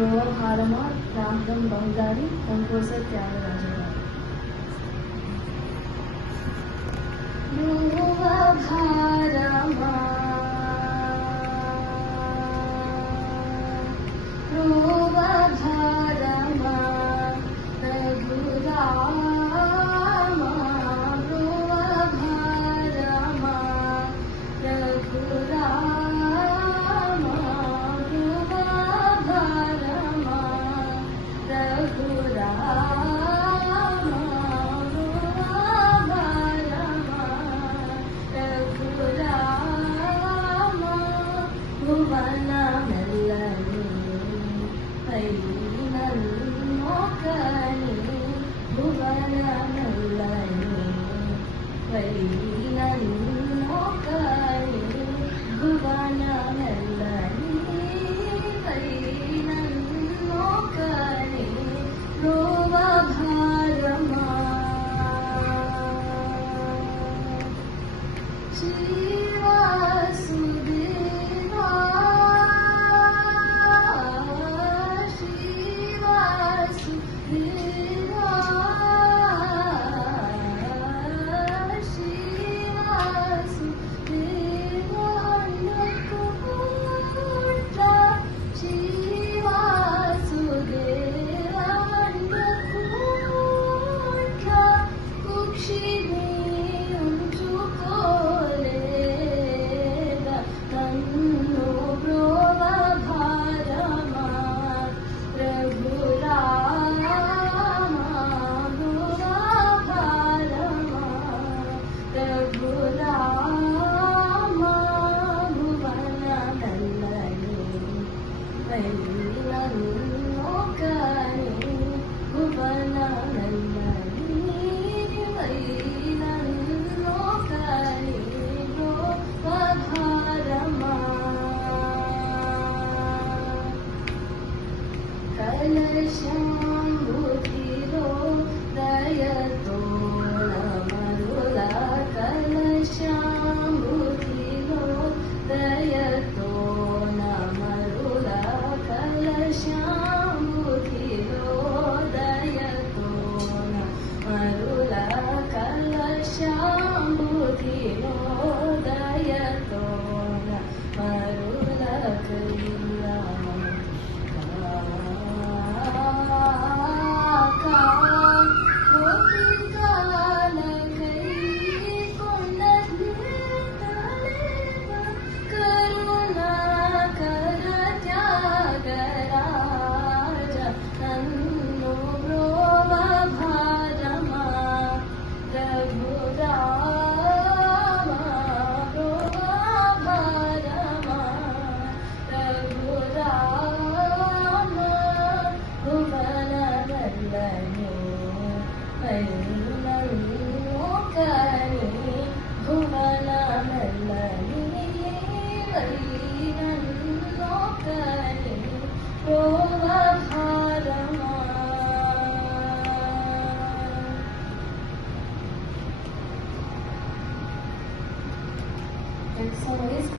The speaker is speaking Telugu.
గోవభారమా రాగం బహుదారి కంపోజర్ త్యాగరాజు గారు. గోవభారమా గోవభారమా రఘురామా గోవభారమా రఘురామా గోవభారమా రఘురామా గోవభారమా రఘురామా భువనమెల్లని పైనన్నోకని భువనమెల్లని పైనన్నోకని భువనమెల్లని పైనన్నోకని గోవభారమా శ్రీవాసుదేవా శ్రీవాసుదేవా శ్రీవాసుదేవా నకుపుత్ర శ్రీవాసుదేవా నకుపుత్ర కుక్షిని ఉంచుకోలేదా నన్ను గోవభారమా రఘురామా గోవభారమా రఘురామా భువనమెల్లని పైనన్నోకని భువనమెల్లని పైనన్నోకని గోవభారమా కలశంబుధిలో దయతో నమరుల కలశంబుధిలో దయతో నమరుల కలశంబుధిలో దయతో నమరుల కలశంబుధిలో దయతో నమరుల Next song is